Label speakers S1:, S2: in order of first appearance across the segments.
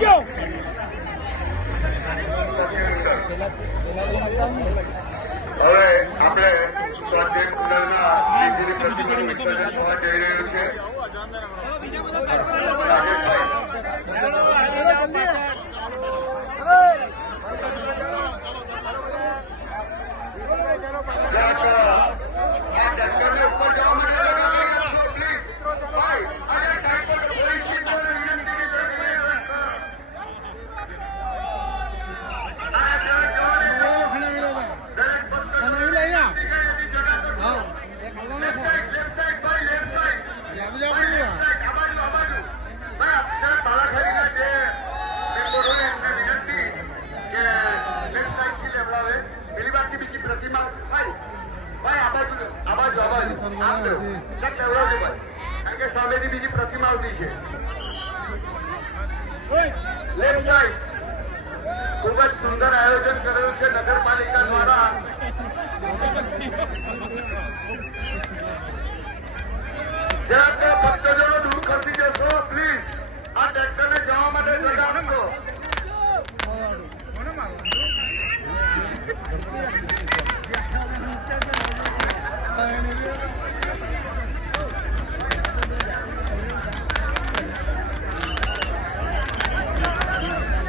S1: કહો
S2: હવે આપણે સ્વાધ્યાય કુંડલના પ્રતિમાનું વિસર્જન થવા જઈ રહ્યું છે રાજેશભાઈ, યા છો. આ ટક્કરને ઉપર જવા માટે જગા નહીં આપશો, please. ભાઈ, અને ટાઈમ પર પોલીસ ચીફોને વિનંતી છે કે આ જગા જવાની દરેક ભક્તોને વિનંતી છે કે એની જગા પર
S3: હા
S2: લેફ્ટ સાઈડ, લેફ્ટ સાઈડ, ભાઈ, લેફ્ટ સાઈડ.
S3: જામ જામ પડી ગયા
S2: આ બાજુ, આ બાજુ. ભાઈ, અત્યારે બાલાખાડીના જે મેમ્બરોને એમને વિનંતી કે લેફ્ટ સાઈડથી લેવડાવે. પેલી બાજુથી બીજી પ્રતિમા ભાઈ, ભાઈ, આ બાજુ, આ બાજુ, આ બાજુ. આમ લો. ક્યાંક લેવડાવજો, ભાઈ. કારણ કે સામેથી બીજી પ્રતિમા આવતી છે લેફ્ટ સાઈડ ખૂબ જ સુંદર આયોજન કરેલું છે નગરપાલિકા દ્વારા જ્યાં ત્યાં ભક્તજનો દૂર કરતી જશો પ્લીઝ આ ટ્રેક્ટરને જવા માટે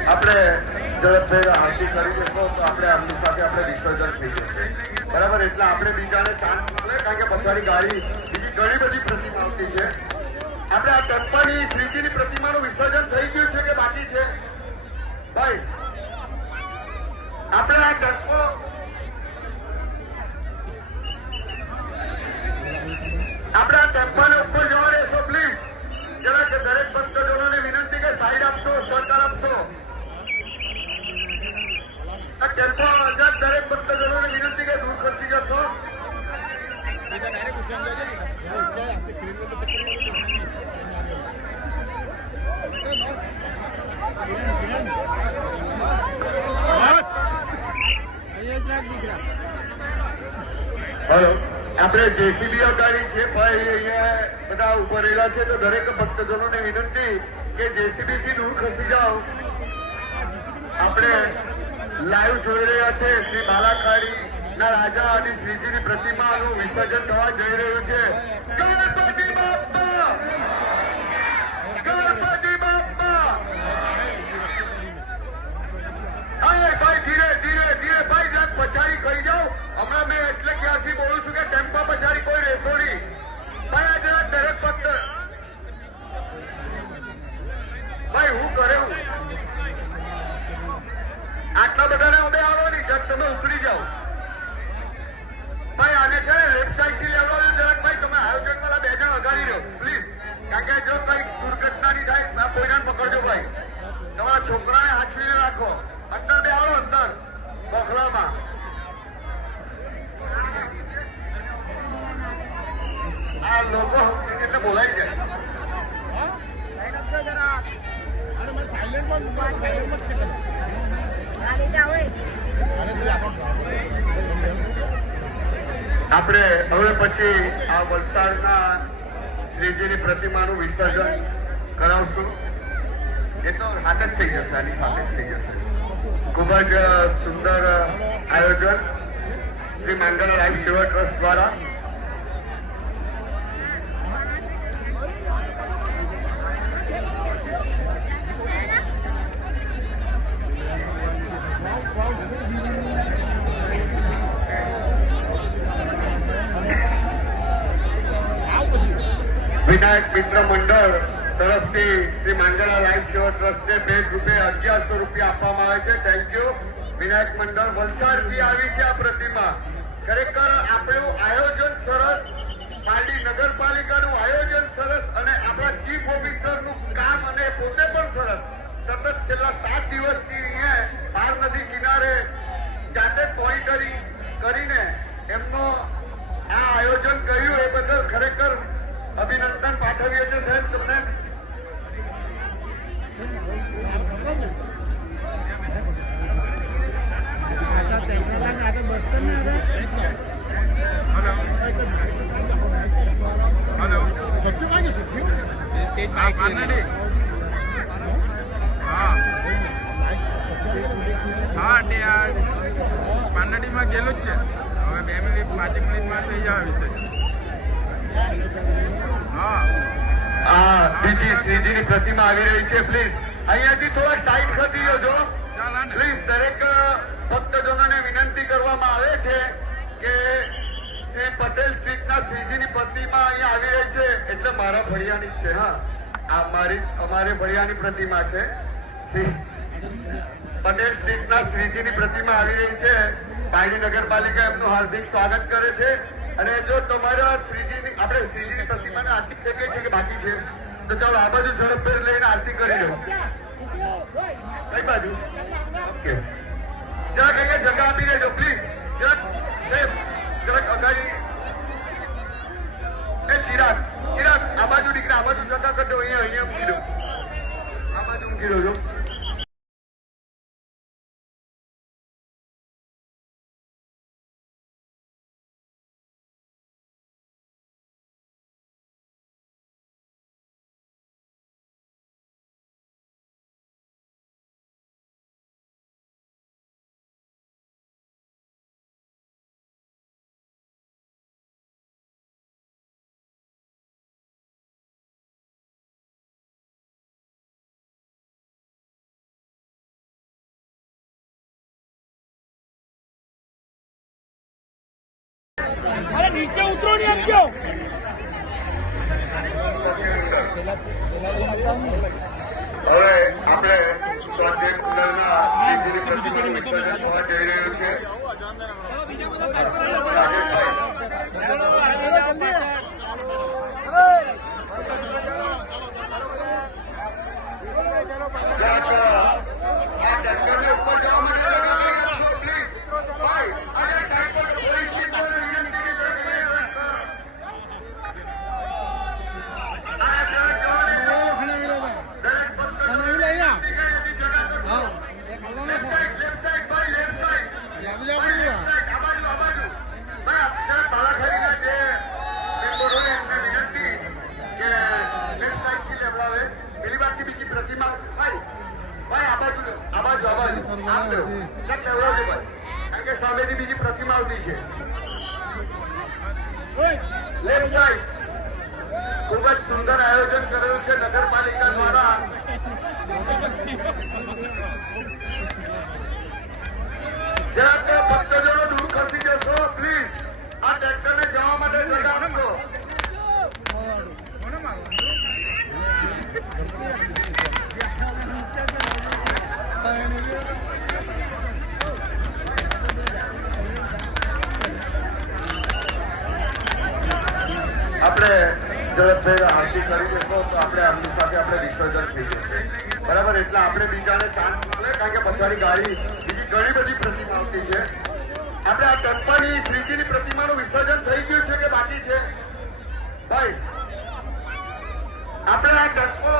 S2: આપણે ઝડપભેર આરતી કરી દેશો, તો આપણે આમની સાથે આપણે વિસર્જન થઈ જશે. બરાબર? એટલે આપણે બીજાને ચાન્સ મળે, કારણ કે પછાડી ગાડી બીજી ઘણી બધી પ્રતિમા આવતી છે. આપણે આ ટંપાની શ્રીજીની પ્રતિમાનું વિસર્જન થઈ ગયું છે કે બાકી છે? ભાઈ, આપણે આ ટંપો આપણે આ ટેમ્પાને ઉપર જવા દેશો પ્લીઝ જરા કે દરેક ભક્તજનોને વિનંતી કે સાઈડ આપશો સહકાર આપશો આ આઝાદ દરેક ભક્તજનોને વિનંતી કે દૂર ખસી જશો. હલો. આપણે જેસીબી ગાડી છે, ભાઈ અહીંયા બધા ઊભા રહેલા છે, તો દરેક ભક્તજનોને વિનંતી કે જેસીબી થી દૂર ખસી જાઓ. આપણે લાઈવ જોઈ રહ્યા છે. શ્રી બાલાખાડી ના રાજા અને શ્રીજીની પ્રતિમાનું વિસર્જન થવા જઈ રહ્યું છે. ભાઈ જરાક પછાડી કરી જાઓ હમણાં મેં એટલે ક્યારથી બોલું છું કે ટેમ્પા પછાડી કોઈ રહેશો નહીં. ભાઈ, આ દરેક ભક્ત ભાઈ, હું કરે હું આટલા બધાને અમે આવો નહીં જબ તમે ઉતરી જાઓ. ભાઈ, આને છે લેફ્ટ સાઈડથી લેવડાવ્યું જરાક. ભાઈ, તમે આયોજન વાળા બે જણ અગાડી રહ્યો. પ્લીઝ કારણ કે જો કઈ દુર્ઘટના ની થાય આ કોઈને પકડજો ભાઈ. તમારા છોકરાને હાચવીને રાખો. અંદર બેહાડો, અંદર. બખલામાં. આ લોકો એટલે બોલાઈ
S3: છે સાયલેન્ટમાં સાયલેન્ટમાં છે
S2: આપણે હવે પછી આ વલસાડના શ્રીજીની પ્રતિમાનું વિસર્જન કરાવશું. એ તો હાથ થઈ જશે, આની સાથે થઈ જશે. ખૂબ જ સુંદર આયોજન. શ્રી માંગલા લાઈફ સેવા ટ્રસ્ટ દ્વારા વિનાયક મિત્ર મંડળ તરફથી શ્રી માંગલા લાઈફ સેવા ટ્રસ્ટને ભેટ રૂપે અગિયારસો રૂપિયા આપવામાં આવે છે. થેન્ક યુ વિનાયક મંડળ વલસાડથી આવી છે આ પ્રતિમા. ખરેખર આપણું આયોજન સરસ, પારડી નગરપાલિકાનું આયોજન સરસ અને આપણા ચીફ ઓફિસરનું કામ અને પોતે પણ સરસ. સતત છેલ્લા સાત દિવસથી અહીંયા પાર નદી કિનારે જાતે મોનિટરિંગ કરીને એમનો આ આયોજન કર્યું. એ બદલ ખરેખર અભિનંદન પાઠવીએ છીએ સાહેબ તમને
S1: પન્નડીમાં ગયેલું જ છે હવે બે મિનિટ પાંચેક મિનિટમાં થઈ જવા વિશે હા
S2: બીજી શ્રીજીની પ્રતિમા આવી રહી છે પ્લીઝ અહીંયાથી થોડા સાઈડ ખસી જજો પ્લીઝ દરેક ભક્તજનોને વિનંતી કરવામાં આવે છે કે શ્રી પટેલ સ્ટ્રીટના શ્રીજીની પ્રતિમા અહીંયા આવી રહી છે એટલે મારા ભળિયાની છે હા. આ મારી અમારે ભળિયાની પ્રતિમા છે. પટેલ સ્ટ્રીટના શ્રીજીની પ્રતિમા આવી રહી છે. પાણી નગરપાલિકા એમનું હાર્દિક સ્વાગત કરે છે. અને જો તમારા શ્રીજીની આપણે શ્રીજીની પ્રતિમાને આરતી ગઈ છે કે બાકી છે, તો ચાલો આ બાજુ ઝડપભેર લઈને આરતી કરી લો. કઈ બાજુ? જરાક અહીંયા જગા આપી દેજો પ્લીઝ જરાક જરાક અગાડી. એ ચિરાગ ચિરાગ, આ બાજુ દીકરા આ બાજુ જગા કરજો, અહીંયા અહીંયા મૂકી દો આ બાજુ મૂકી દો
S4: એમ કહો
S2: હવે આપણે સ્વાધ્યાય મંડળના થવા જઈ રહ્યું છે જરાક, આ ટેન્કરને ઉપર જવા માટે જગા નહીં આપશો, please. ભાઈ, અને ટાઈમ પર પોલીસ સ્ટેશનને વિનંતી છે કે આ જરાક જવા દેજો. દરેક ભક્તો
S3: ખાનાવી લે અહીંયા.
S2: જગ્યાએથી જગા કરજો.
S3: હા એ ખાવાનો
S2: લેફ્ટ સાઈડ, લેફ્ટ સાઈડ, ભાઈ, લેફ્ટ સાઈડ.
S3: યાદ જ આપણી યાર.
S2: આ બાજુ, આ બાજુ. બા, જરા બાલાખાડીના જે મેમ્બરોને એમને વિનંતી કે લેફ્ટ સાઈડથી લેવડાવે. પેલી બાજુથી બીજી પ્રતિમા ભાઈ ભાઈ આ બાજુ આ બાજુ આ બાજુ આમ લો. ચાલ લેવડાવજો ભાઈ કારણ કે સામેથી બીજી પ્રતિમા આવતી છે. લેફ્ટ સાઈડ ખૂબ જ સુંદર આયોજન કરેલું છે નગરપાલિકા દ્વારા. જરાક ભક્તજનો દૂર ખસી જશો પ્લીઝ આ ટ્રેક્ટરને જવા માટે જગા આપશો
S1: કોને મારવાનું
S2: આપણે બરાબર? એટલે આપણે બીજાને ચાન્સ મળે, કારણ કે પછાડી ગાડી બીજી ઘણી બધી પ્રતિમા આવતી છે. આપણે આ ટપ્પાની શ્રીજીની પ્રતિમાનું વિસર્જન થઈ ગયું છે કે બાકી છે? ભાઈ, આપણે આ ટપ્પો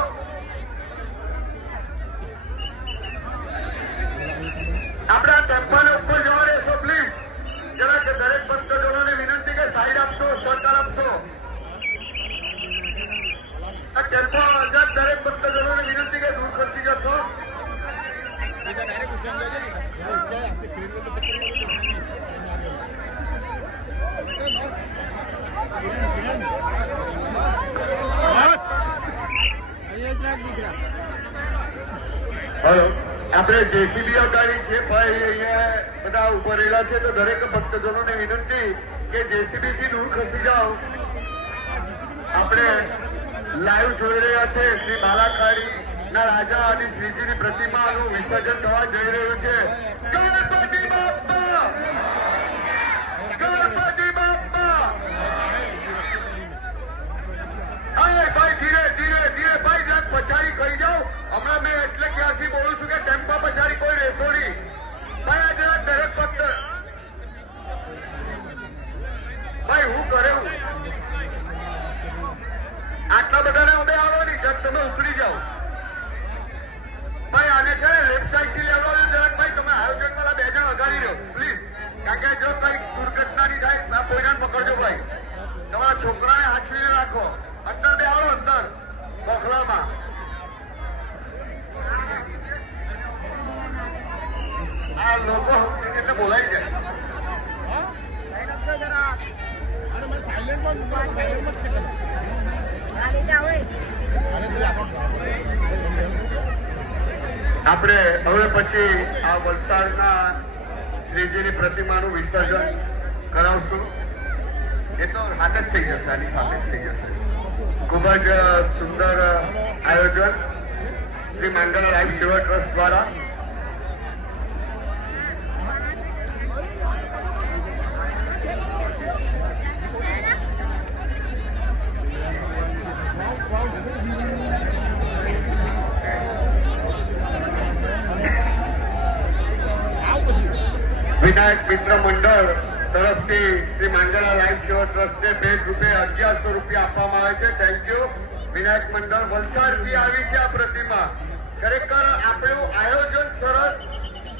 S2: આપણે આ ટેમ્પાને ઉપર જવા દેશો પ્લીઝ જરા કે દરેક ભક્તજનોને વિનંતી કે સાઈડ આપશો સહકાર આપશો આ ટેમ્પો અંદર દરેક ભક્તજનોને વિનંતી કે દૂર ખસી જશો હલો આપણે જેસીબી અગાડી છે ભાઈ, અહીંયા બધા ઉભરેલા છે, તો દરેક ભક્તજનોને વિનંતી કે જેસીબી થી દૂર ખસી જાઓ. આપણે લાઈવ જોઈ રહ્યા છે, શ્રી બાલાખાડી ના રાજા અને શ્રીજીની પ્રતિમાનું વિસર્જન થવા જઈ રહ્યું છે. ગણપતિ બાપ્પા પછી આ વલસાડના શ્રીજીની પ્રતિમાનું વિસર્જન કરાવશું. એ તો હાથ જ થઈ જશે, આની સાથે જ થઈ જશે. ખૂબ જ સુંદર આયોજન. શ્રી માંગલ લાઈફ સેવા ટ્રસ્ટ દ્વારા વિનાયક મિત્ર મંડળ તરફથી શ્રી માંગલા લાઈફ સેવા ટ્રસ્ટને ભેટ રૂપે અગિયારસો રૂપિયા આપવામાં આવે છે. થેન્ક યુ વિનાયક મંડળ વલસાડથી આવી છે આ પ્રતિમા. ખરેખર આપણું આયોજન સરસ,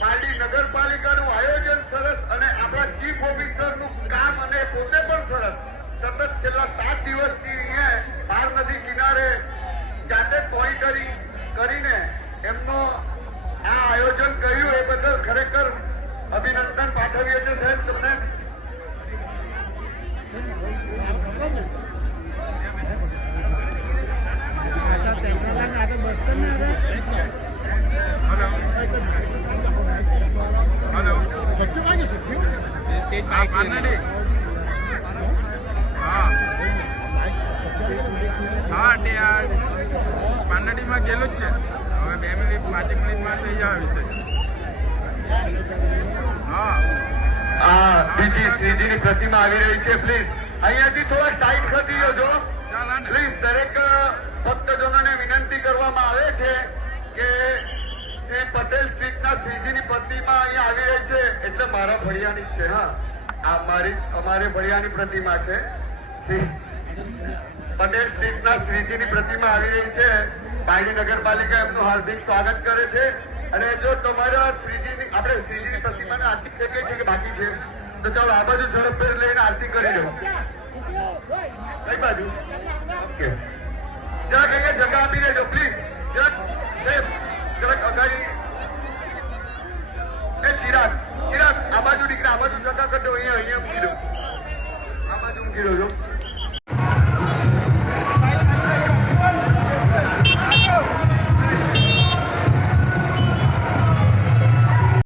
S2: પારડી નગરપાલિકાનું આયોજન સરસ અને આપણા ચીફ ઓફિસરનું કામ અને પોતે પણ સરસ. સતત છેલ્લા સાત દિવસથી અહીંયા પાર નદી કિનારે જાતે મોનિટરિંગ કરીને એમનો આ આયોજન કર્યું એ બદલ ખરેખર અભિનંદન પાઠવીએ છીએ સાહેબ તમને.
S1: Take my
S2: clearance. બીજી શ્રીજીની પ્રતિમા આવી રહી છે પ્લીઝ અહીંયાથી થોડા સાઈડ ખસી જજો. પ્લીઝ દરેક ભક્તજનોને વિનંતી કરવામાં આવે છે કે એ પટેલ સ્ટ્રીટના શ્રીજીની પ્રતિમા અહીંયા આવી રહી છે. એટલે મારા ભળિયાની છે હા. આ મારી અમારે ભળિયાની પ્રતિમા છે. પટેલ સ્ટ્રીટના શ્રીજીની પ્રતિમા આવી રહી છે. પાયડી નગરપાલિકા એમનું હાર્દિક સ્વાગત કરે છે. અને જો તમારા શ્રીજીની આપણે શ્રીજીની પ્રતિમાને આટલી થઈ છીએ છે કે બાકી છે? તો ચાલો આ બાજુ ઝડપભેર લઈને આરતી કરી લો. કઈ બાજુ? ઓકે. જરાક અહીંયા જગા આપી દેજો પ્લીઝ જરાક જરાક એ, ચિરાગ. ચિરાગ, આ બાજુ નીકળે, આ બાજુ જગા કરજો અહીંયા અહીંયા મૂકી આ બાજુ મૂકી દો